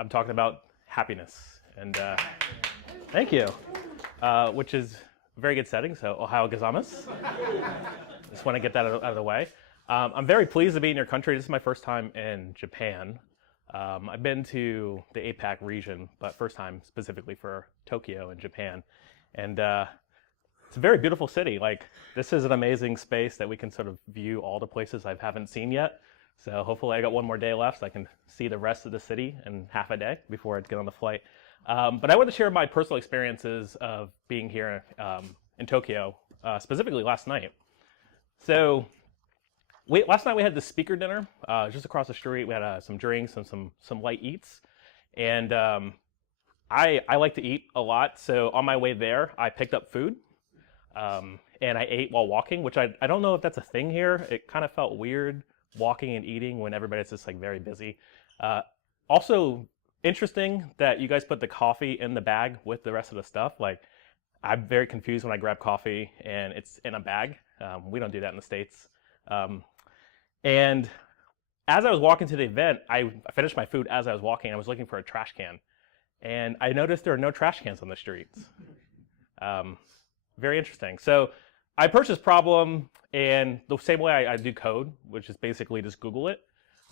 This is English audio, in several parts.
I'm talking about happiness. And thank you, which is a very good setting, so Ohio gozaimasu. Just want to get that out of the way. I'm very pleased to be in your country. This is my first time in Japan. I've been to the APAC region, but first time specifically for Tokyo in Japan. And it's a very beautiful city. Like, this is an amazing space that we can sort of view all the places I haven't seen yet. So hopefully I got one more day left so I can see the rest of the city in half a day before I get on the flight. But I want to share my personal experiences of being here in Tokyo, specifically last night. So last night we had the speaker dinner just across the street. We had some drinks and some light eats. And I like to eat a lot. So on my way there, I picked up food. And I ate while walking, which I don't know if that's a thing here. It kind of felt weird walking and eating when everybody's just like very busy. Also interesting that you guys put the coffee in the bag with the rest of the stuff. Like, I'm very confused when I grab coffee and it's in a bag. We don't do that in the States. And as I was walking to the event, I finished my food as I was walking. I was looking for a trash can. And I noticed there are no trash cans on the streets. Very interesting. So I approached this problem in the same way I do code, which is basically just Google it.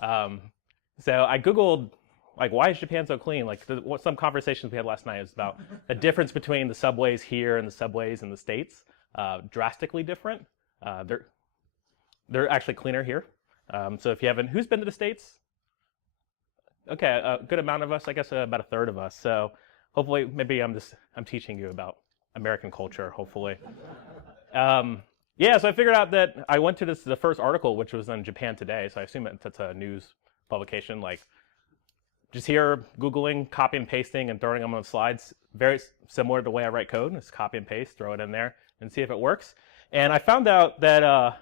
So I Googled, like, why is Japan so clean? Like, some conversations we had last night is about the difference between the subways here and the subways in the States. Drastically different. They're actually cleaner here. So if you haven't, who's been to the States? Okay, a good amount of us, I guess about a third of us. So hopefully, maybe I'm teaching you about American culture, hopefully. Yeah, so I figured out that I went to the first article, which was in Japan Today, so I assume it's a news publication. Like, just here, Googling, copy and pasting, and throwing them on the slides. Very similar to the way I write code. Just copy and paste, throw it in there, and see if it works. And I found out that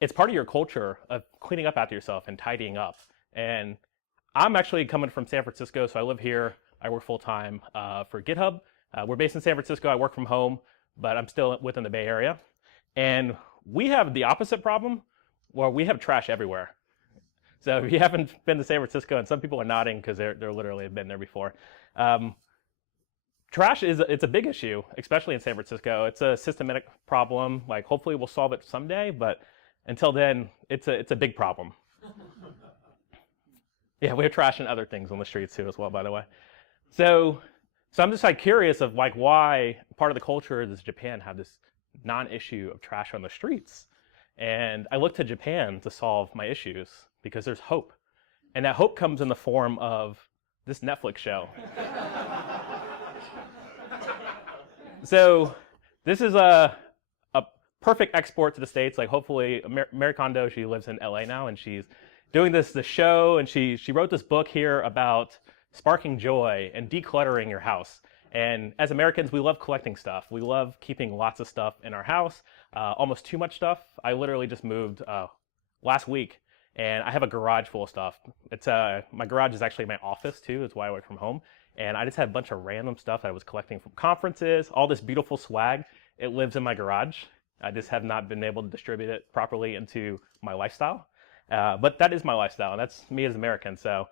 it's part of your culture of cleaning up after yourself and tidying up. And I'm actually coming from San Francisco, so I live here. I work full-time for GitHub. We're based in San Francisco. I work from home, but I'm still within the Bay Area. And we have the opposite problem, where we have trash everywhere. So if you haven't been to San Francisco, and some people are nodding because they're literally been there before, trash it's a big issue, especially in San Francisco. It's a systematic problem. Like, hopefully we'll solve it someday, but until then, it's a big problem. Yeah, we have trash and other things on the streets too as well, by the way. So I'm just like curious of like why part of the culture does Japan have this non-issue of trash on the streets? And I looked to Japan to solve my issues because there's hope. And that hope comes in the form of this Netflix show. So this is a perfect export to the States. Like, hopefully, Mary Kondo, she lives in LA now, and she's doing the show, and she wrote this book here about sparking joy and decluttering your house. And as Americans, we love collecting stuff. We love keeping lots of stuff in our house, almost too much stuff. I literally just moved last week, and I have a garage full of stuff. It's my garage is actually my office too. That's why I work from home. And I just had a bunch of random stuff that I was collecting from conferences, all this beautiful swag. It lives in my garage. I just have not been able to distribute it properly into my lifestyle. But that is my lifestyle, and that's me as an American. So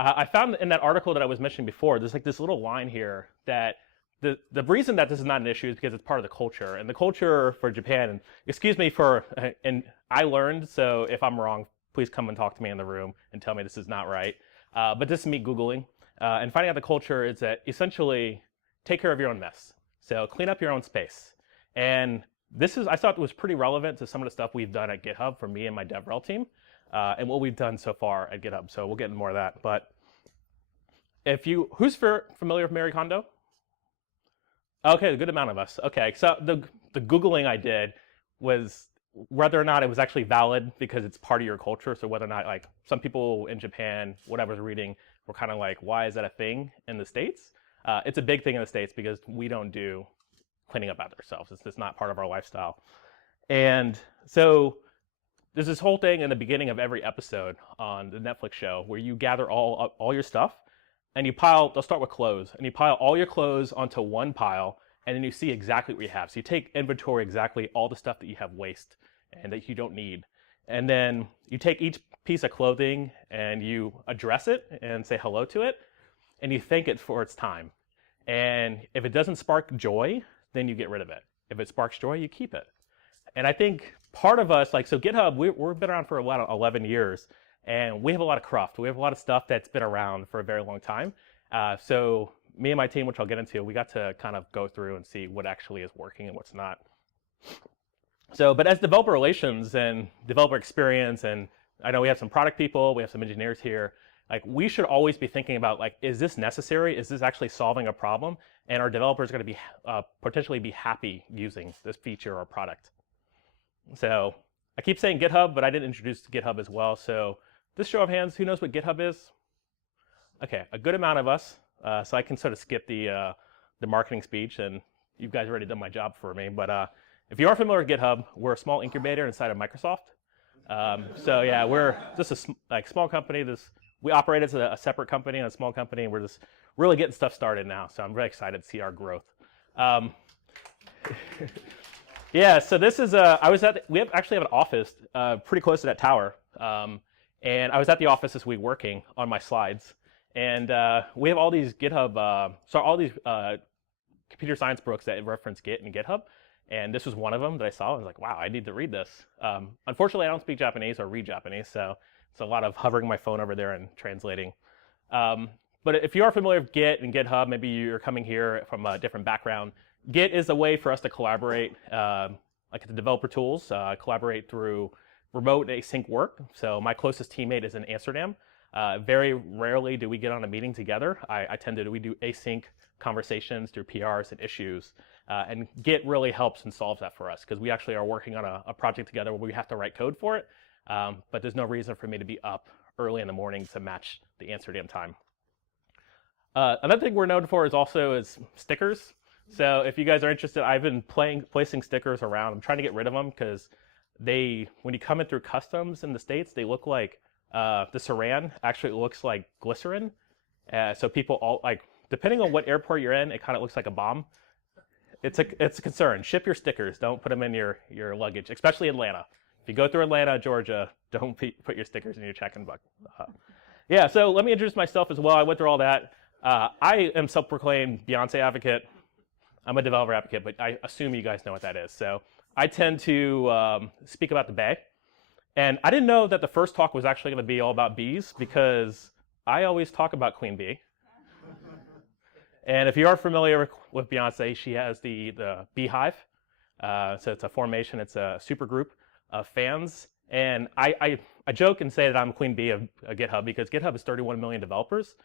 I found in that article that I was mentioning before, there's like this little line here that the reason that this is not an issue is because it's part of the culture. And the culture for Japan, and excuse me for, and I learned, so if I'm wrong, please come and talk to me in the room and tell me this is not right. But this is me Googling. And finding out the culture is that essentially take care of your own mess. So clean up your own space. And I thought it was pretty relevant to some of the stuff we've done at GitHub for me and my DevRel team, and what we've done so far at GitHub. So we'll get into more of that. But who's familiar with Mary Kondo? Okay, a good amount of us. Okay, so the Googling I did was whether or not it was actually valid because it's part of your culture. So whether or not, like, some people in Japan, what I was reading, were kind of like, why is that a thing in the States? It's a big thing in the States because we don't do cleaning up after ourselves. It's just not part of our lifestyle. And so there's this whole thing in the beginning of every episode on the Netflix show where you gather all your stuff and you pile, they'll start with clothes, and you pile all your clothes onto one pile, and then you see exactly what you have. So you take inventory exactly all the stuff that you have waste and that you don't need. And then you take each piece of clothing and you address it and say hello to it, and you thank it for its time. And if it doesn't spark joy, then you get rid of it. If it sparks joy, you keep it. And I think part of us, so GitHub, we've been around for about 11 years, and we have a lot of cruft. We have a lot of stuff that's been around for a very long time. So me and my team, which I'll get into, we got to kind of go through and see what actually is working and what's not. So, but as developer relations and developer experience, and I know we have some product people, we have some engineers here, we should always be thinking about, is this necessary? Is this actually solving a problem? And are developers going to be potentially be happy using this feature or product? So I keep saying GitHub, but I didn't introduce GitHub as well. So this show of hands, who knows what GitHub is? Okay, a good amount of us. So I can sort of skip the marketing speech, and you guys already done my job for me. But if you are familiar with GitHub, we're a small incubator inside of Microsoft. So yeah, we're just a small company. We operate as a separate company and a small company, and we're just really getting stuff started now. So I'm really excited to see our growth. Yeah, so this is we actually have an office pretty close to that tower, and I was at the office this week working on my slides, and we have all these GitHub, all these computer science books that reference Git and GitHub, and this was one of them that I saw. I was like, wow, I need to read this. Unfortunately, I don't speak Japanese or read Japanese, so it's a lot of hovering my phone over there and translating. But if you are familiar with Git and GitHub, maybe you're coming here from a different background, Git is a way for us to collaborate, like the developer tools, collaborate through remote async work. So my closest teammate is in Amsterdam. Very rarely do we get on a meeting together. We do async conversations through PRs and issues. And Git really helps and solves that for us because we actually are working on a project together where we have to write code for it. But there's no reason for me to be up early in the morning to match the Amsterdam time. Another thing we're known for is stickers. So if you guys are interested, I've been placing stickers around. I'm trying to get rid of them because when you come in through customs in the States, they look like the saran actually looks like glycerin. So people depending on what airport you're in, it kind of looks like a bomb. It's a concern. Ship your stickers. Don't put them in your luggage, especially Atlanta. If you go through Atlanta, Georgia, don't put your stickers in your check-in book. Yeah, so let me introduce myself as well. I went through all that. I am self-proclaimed Beyonce advocate. I'm a developer advocate, but I assume you guys know what that is. So I tend to speak about the Bay. And I didn't know that the first talk was actually going to be all about bees because I always talk about Queen Bee. And if you are familiar with Beyonce, she has the Beehive. So it's a formation, it's a super group of fans. And I joke and say that I'm Queen Bee of GitHub because GitHub is 31 million developers.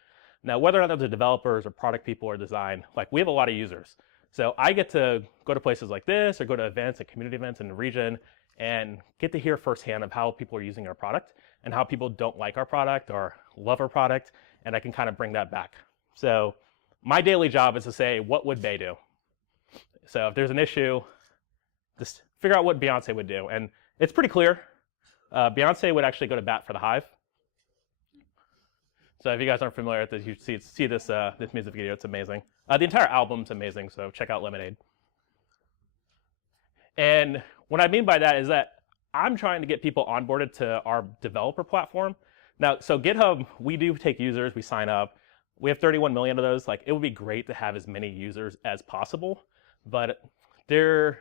Now, whether or not they're developers or product people or design, we have a lot of users. So I get to go to places like this or go to events and community events in the region and get to hear firsthand of how people are using our product and how people don't like our product or love our product, and I can kind of bring that back. So my daily job is to say, what would Bay do? So if there's an issue, just figure out what Beyonce would do. And it's pretty clear. Beyonce would actually go to bat for the Hive. So if you guys aren't familiar with this, you should see this music video. It's amazing. The entire album's amazing, so check out Lemonade. And what I mean by that is that I'm trying to get people onboarded to our developer platform. Now, so GitHub, we do take users, we sign up. We have 31 million of those. It would be great to have as many users as possible, but there's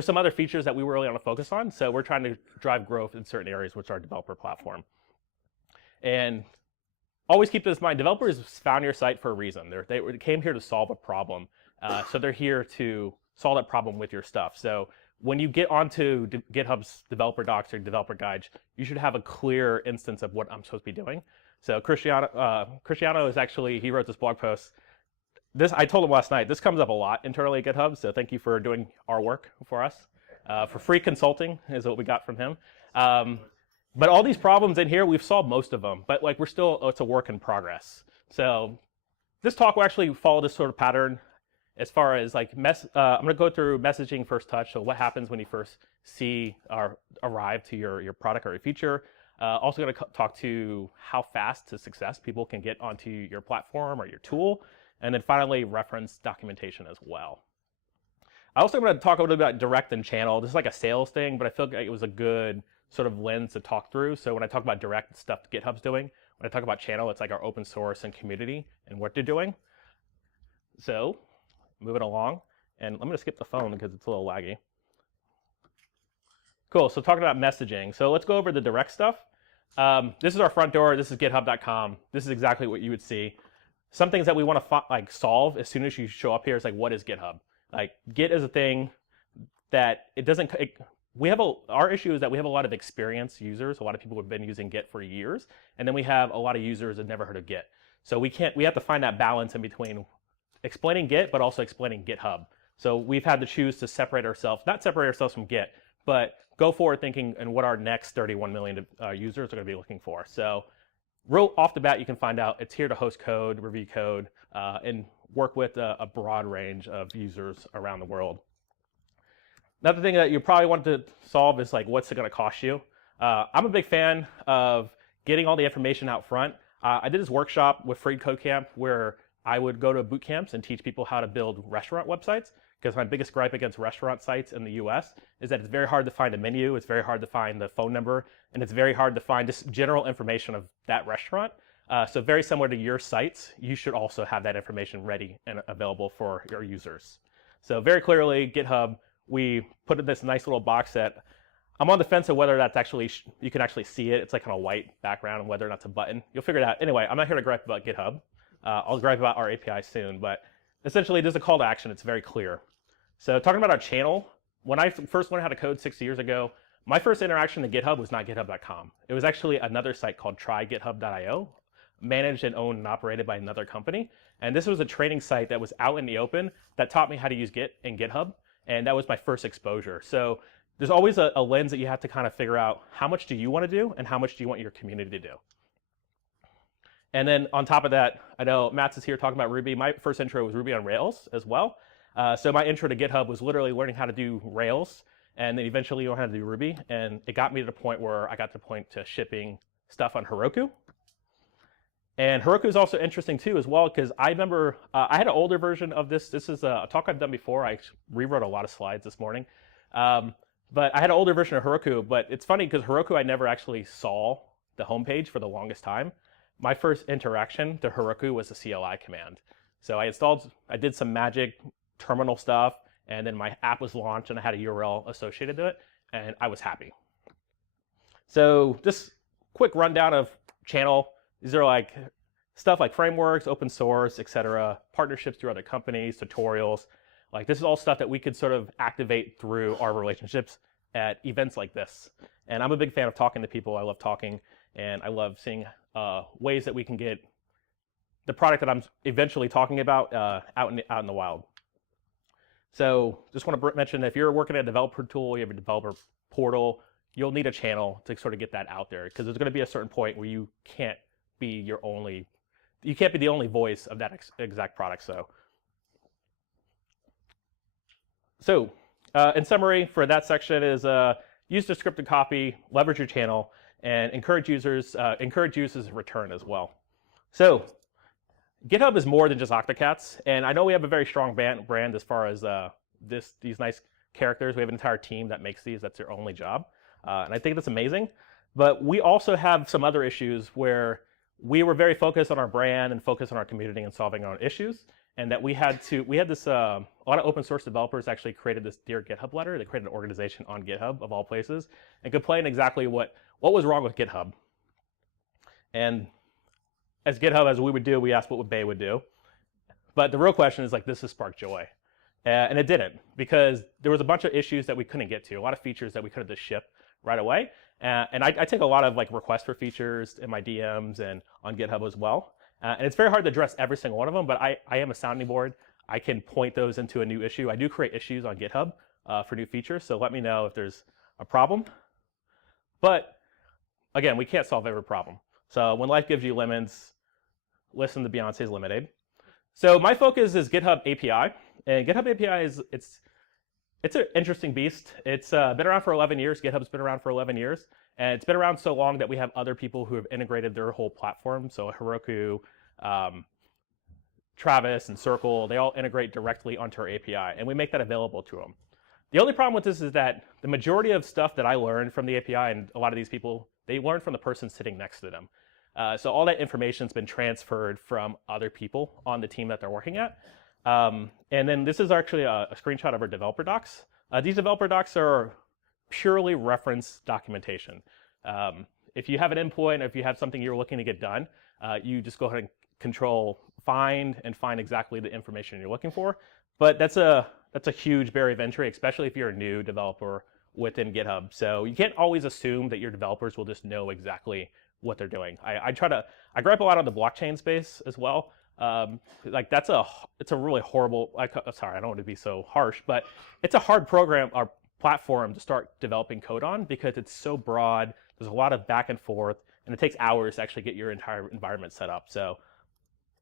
some other features that we really want to focus on. So we're trying to drive growth in certain areas, which are our developer platform. And always keep this in mind, developers found your site for a reason. They came here to solve a problem. So they're here to solve that problem with your stuff. So when you get onto GitHub's developer docs or developer guides, you should have a clear instance of what I'm supposed to be doing. So Cristiano is actually, he wrote this blog post. I told him last night, this comes up a lot internally at GitHub, so thank you for doing our work for us. For free consulting is what we got from him. But all these problems in here, we've solved most of them, but it's a work in progress. So this talk will actually follow this sort of pattern as far as I'm gonna go through messaging first touch. So what happens when you first see or arrive to your product or your feature. Also gonna talk to how fast to success people can get onto your platform or your tool. And then finally reference documentation as well. I also want to talk a little bit about direct and channel. This is like a sales thing, but I feel like it was a good sort of lens to talk through. So when I talk about direct stuff GitHub's doing, when I talk about channel, it's like our open source and community and what they're doing. So moving along, and I'm going to skip the phone because it's a little laggy. Cool, so talking about messaging. So let's go over the direct stuff. This is our front door. This is github.com. This is exactly what you would see. Some things that we want to solve as soon as you show up here is like, what is GitHub? Like, Git is a thing that it doesn't. Our issue is that we have a lot of experienced users. A lot of people have been using Git for years, and then we have a lot of users that never heard of Git. So we have to find that balance in between explaining Git, but also explaining GitHub. So we've had to choose to not separate ourselves from Git, but go forward thinking and what our next 31 million users are going to be looking for. So real off the bat, you can find out it's here to host code, review code, and work with a broad range of users around the world. Another thing that you probably want to solve is like, what's it going to cost you? I'm a big fan of getting all the information out front. I did this workshop with Free Code Camp where I would go to boot camps and teach people how to build restaurant websites, because my biggest gripe against restaurant sites in the US is that it's very hard to find a menu, it's very hard to find the phone number, and it's very hard to find just general information of that restaurant. So very similar to your sites, you should also have that information ready and available for your users. So very clearly, GitHub, we put in this nice little box that I'm on the fence of whether that's actually, you can actually see it. It's like on a white background and whether or not it's a button. You'll figure it out. Anyway, I'm not here to gripe about GitHub. I'll gripe about our API soon, but essentially there's a call to action. It's very clear. So talking about our channel, when I first learned how to code 6 years ago, my first interaction to GitHub was not github.com. It was actually another site called trygithub.io, managed and owned and operated by another company. And this was a training site that was out in the open that taught me how to use Git and GitHub. And that was my first exposure. So there's always a lens that you have to kind of figure out how much do you want to do and how much do you want your community to do. And then on top of that, I know Matt's is here talking about Ruby. My first intro was Ruby on Rails as well. So my intro to GitHub was literally learning how to do Rails and then eventually learn how to do Ruby. And it got me to the point where I got to the point to shipping stuff on Heroku. And Heroku is also interesting too as well, because I remember I had an older version of this. This is a talk I've done before. I rewrote a lot of slides this morning. But I had an older version of Heroku, but it's funny because Heroku I never actually saw the homepage for the longest time. My first interaction to Heroku was a CLI command. So I did some magic terminal stuff, and then my app was launched and I had a URL associated to it, and I was happy. So just quick rundown of channel. These are like stuff like frameworks, open source, etc., partnerships through other companies, tutorials. Like this is all stuff that we could sort of activate through our relationships at events like this. And I'm a big fan of talking to people. I love talking, and I love seeing ways that we can get the product that I'm eventually talking about out in the wild. So just want to mention, if you're working at a developer tool, you have a developer portal, you'll need a channel to sort of get that out there, because there's going to be a certain point where you can't be the only voice of that exact product. So in summary for that section is use descriptive copy, leverage your channel, and encourage users to return as well. So GitHub is more than just Octocats, and I know we have a very strong brand as far as these nice characters. We have an entire team that makes these. That's their only job, and I think that's amazing. But we also have some other issues where we were very focused on our brand and focused on our community and solving our own issues, and that we had this a lot of open source developers actually created this Dear GitHub letter. They created an organization on GitHub of all places and complained exactly what was wrong with GitHub. And as GitHub, as we would do, we asked what Bay would do. But the real question is, like, this has sparked joy. And it didn't, because there was a bunch of issues that we couldn't get to, a lot of features that we couldn't just ship right away. And I take a lot of like requests for features in my DMs and on GitHub as well. And it's very hard to address every single one of them, but I am a sounding board. I can point those into a new issue. I do create issues on GitHub for new features, so let me know if there's a problem. But again, we can't solve every problem. So when life gives you lemons, listen to Beyonce's Lemonade. So my focus is GitHub API, and GitHub API it's an interesting beast. It's been around for 11 years. GitHub's been around for 11 years. And it's been around so long that we have other people who have integrated their whole platform. So Heroku, Travis, and Circle, they all integrate directly onto our API. And we make that available to them. The only problem with this is that the majority of stuff that I learned from the API, and a lot of these people, they learned from the person sitting next to them. So all that information's been transferred from other people on the team that they're working at. And then this is actually a screenshot of our developer docs. These developer docs are purely reference documentation. If you have an endpoint, or if you have something you're looking to get done, you just go ahead and control find and find exactly the information you're looking for. But that's a huge barrier of entry, especially if you're a new developer within GitHub. So you can't always assume that your developers will just know exactly what they're doing. I gripe a lot on the blockchain space as well. Like it's a really horrible, sorry, I don't want to be so harsh, but it's a hard program or platform to start developing code on because it's so broad. There's a lot of back and forth, and it takes hours to actually get your entire environment set up. So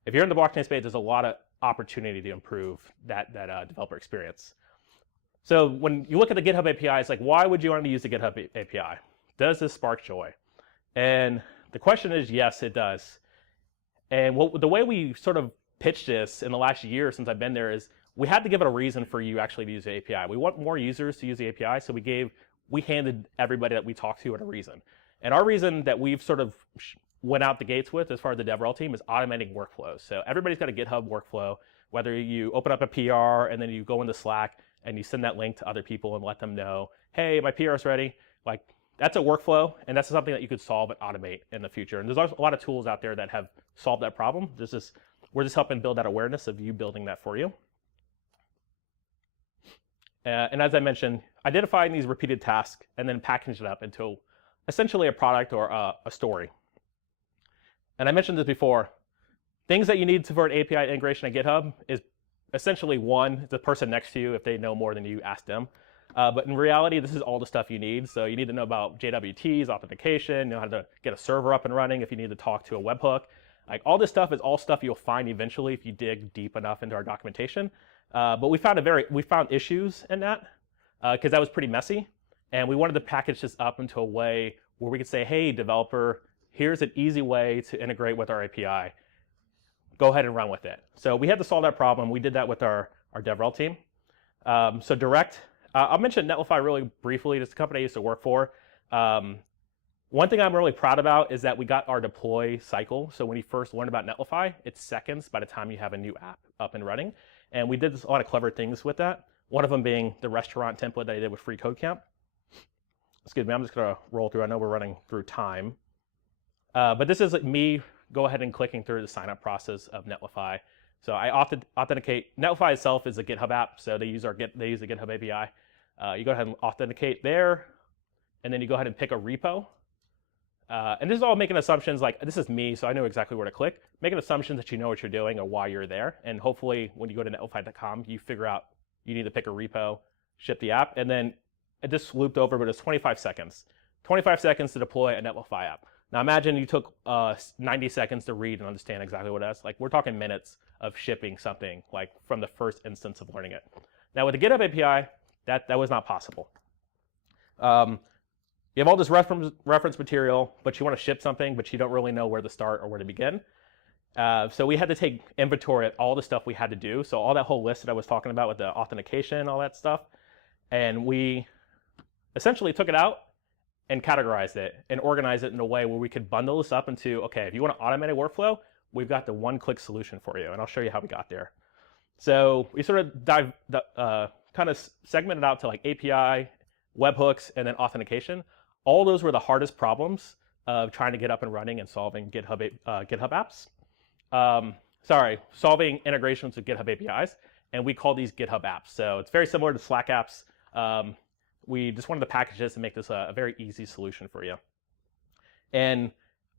if you're in the blockchain space, there's a lot of opportunity to improve that developer experience. So when you look at the GitHub API, it's like, why would you want to use the GitHub API? Does this spark joy? And the question is, yes, it does. And the way we sort of pitched this in the last year since I've been there is we had to give it a reason for you actually to use the API. We want more users to use the API, so we handed everybody that we talked to a reason. And our reason that we've sort of went out the gates with as far as the DevRel team is automating workflows. So everybody's got a GitHub workflow, whether you open up a PR and then you go into Slack and you send that link to other people and let them know, hey, my PR is ready. Like, that's a workflow, and that's something that you could solve and automate in the future. And there's a lot of tools out there that have solved that problem. We're just helping build that awareness of you building that for you. And as I mentioned, identifying these repeated tasks and then packaging it up into essentially a product or a story. And I mentioned this before. Things that you need for an API integration at GitHub is essentially one, the person next to you, if they know more than you, ask them. But in reality, this is all the stuff you need. So you need to know about JWTs, authentication, know how to get a server up and running if you need to talk to a webhook. Like, all this stuff is all stuff you'll find eventually if you dig deep enough into our documentation. But we found issues in that because that was pretty messy. And we wanted to package this up into a way where we could say, hey, developer, here's an easy way to integrate with our API. Go ahead and run with it. So we had to solve that problem. We did that with our DevRel team. So direct. I'll mention Netlify really briefly. This is a company I used to work for. One thing I'm really proud about is that we got our deploy cycle. So when you first learn about Netlify, it's seconds by the time you have a new app up and running. And we did a lot of clever things with that. One of them being the restaurant template that I did with Free Code Camp. Excuse me, I'm just going to roll through. I know we're running through time. But this is me go ahead and clicking through the sign-up process of Netlify. So I authenticate. Netlify itself is a GitHub app, so they use the GitHub API. You go ahead and authenticate there, and then you go ahead and pick a repo. And this is all making assumptions like, this is me, so I know exactly where to click. Making assumptions that you know what you're doing or why you're there. And hopefully when you go to netlify.com, you figure out you need to pick a repo, ship the app, and then it just looped over, but it's 25 seconds. 25 seconds to deploy a Netlify app. Now imagine you took 90 seconds to read and understand exactly what it is. Like, we're talking minutes of shipping something, like from the first instance of learning it. Now with the GitHub API, that was not possible. You have all this reference material, but you want to ship something, but you don't really know where to start or where to begin. So we had to take inventory of all the stuff we had to do. So all that whole list that I was talking about with the authentication, all that stuff, and we essentially took it out and categorized it and organized it in a way where we could bundle this up into, okay, if you want to automate a workflow, we've got the one-click solution for you, and I'll show you how we got there. So we sort of kind of segmented out to like API, webhooks, and then authentication. All those were the hardest problems of trying to get up and running and solving GitHub apps. Solving integrations with GitHub APIs, and we call these GitHub apps. So it's very similar to Slack apps. We just wanted to package this and make this a very easy solution for you. And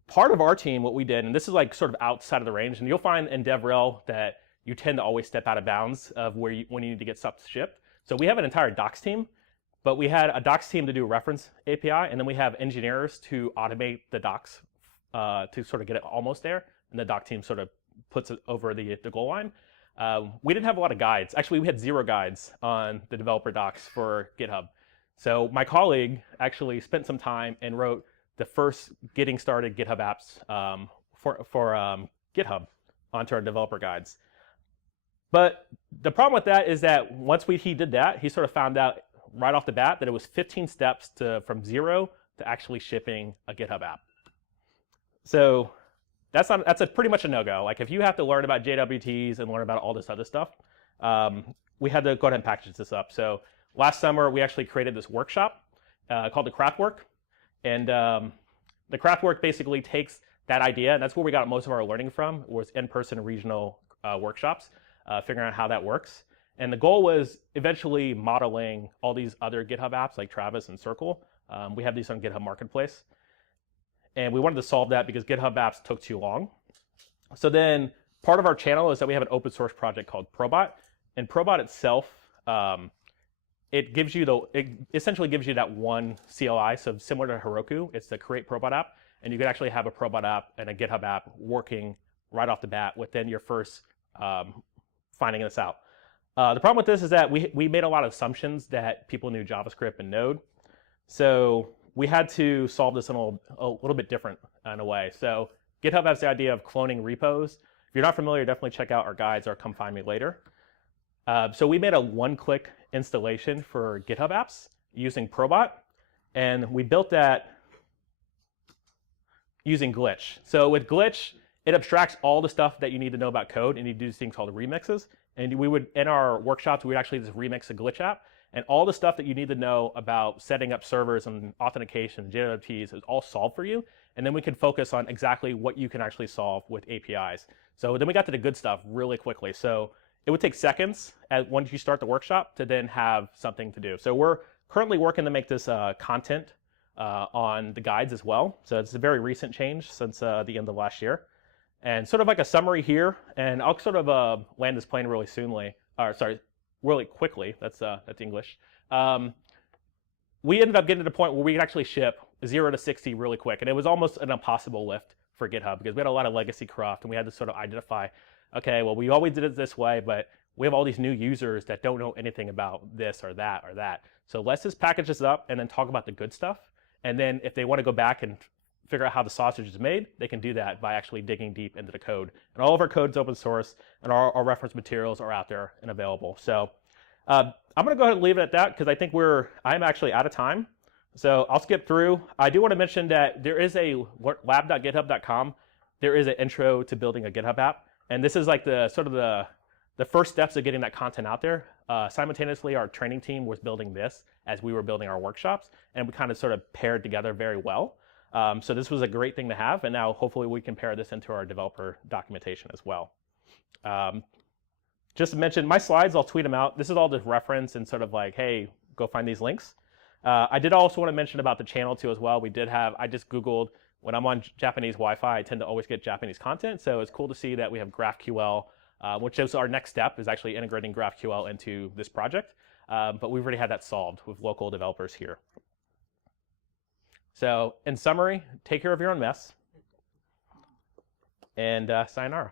part of our team, what we did, and this is like sort of outside of the range, and you'll find in DevRel that you tend to always step out of bounds of when you need to get stuff shipped. So we have an entire docs team, but we had a docs team to do reference API, and then we have engineers to automate the docs to sort of get it almost there, and the doc team sort of puts it over the goal line. We didn't have a lot of guides. Actually, we had 0 guides on the developer docs for GitHub. So my colleague actually spent some time and wrote the first getting started GitHub apps for GitHub onto our developer guides. But the problem with that is that once he did that, he sort of found out right off the bat that it was 15 steps from zero to actually shipping a GitHub app. So that's pretty much a no-go. Like if you have to learn about JWTs and learn about all this other stuff, we had to go ahead and package this up. So last summer we actually created this workshop called the Craft Work, and the Craft Work basically takes that idea, and that's where we got most of our learning from, was in-person regional workshops, figuring out how that works. And the goal was eventually modeling all these other GitHub apps like Travis and Circle. We have these on GitHub Marketplace. And we wanted to solve that because GitHub apps took too long. So then part of our channel is that we have an open source project called Probot. And Probot itself, it essentially gives you that one CLI. So similar to Heroku, it's the create Probot app. And you could actually have a Probot app and a GitHub app working right off the bat within your first finding this out. The problem with this is that we made a lot of assumptions that people knew JavaScript and Node. So we had to solve this in a little bit different in a way. So GitHub has the idea of cloning repos. If you're not familiar, definitely check out our guides or come find me later. So we made a one-click installation for GitHub apps using Probot, and we built that using Glitch. So with Glitch, it abstracts all the stuff that you need to know about code, and you do these things called remixes. And we would, in our workshops, we would actually just remix a Glitch app, and all the stuff that you need to know about setting up servers and authentication, JWTs, is all solved for you. And then we can focus on exactly what you can actually solve with APIs. So then we got to the good stuff really quickly. So it would take seconds once you start the workshop to then have something to do. So we're currently working to make this content on the guides as well. So it's a very recent change since the end of last year. And sort of like a summary here, and I'll sort of land this plane really really quickly. That's English. We ended up getting to the point where we could actually ship 0 to 60 really quick, and it was almost an impossible lift for GitHub because we had a lot of legacy craft, and we had to sort of identify, okay, well, we always did it this way, but we have all these new users that don't know anything about this or that or that. So let's just package this up and then talk about the good stuff. And then if they want to go back and figure out how the sausage is made, they can do that by actually digging deep into the code. And all of our code is open source, and our reference materials are out there and available. So I'm going to go ahead and leave it at that because I think I'm actually out of time. So I'll skip through. I do want to mention that there is a lab.github.com. There is an intro to building a GitHub app, and this is like the first steps of getting that content out there. Simultaneously, our training team was building this as we were building our workshops, and we kind of sort of paired together very well. So this was a great thing to have, and now hopefully we can pair this into our developer documentation as well. Just to mention, my slides, I'll tweet them out. This is all just reference and sort of like, hey, go find these links. I did also want to mention about the channel too as well. I just Googled, when I'm on Japanese Wi-Fi, I tend to always get Japanese content, so it's cool to see that we have GraphQL, which is our next step, is actually integrating GraphQL into this project. But we've already had that solved with local developers here. So in summary, take care of your own mess, and sayonara.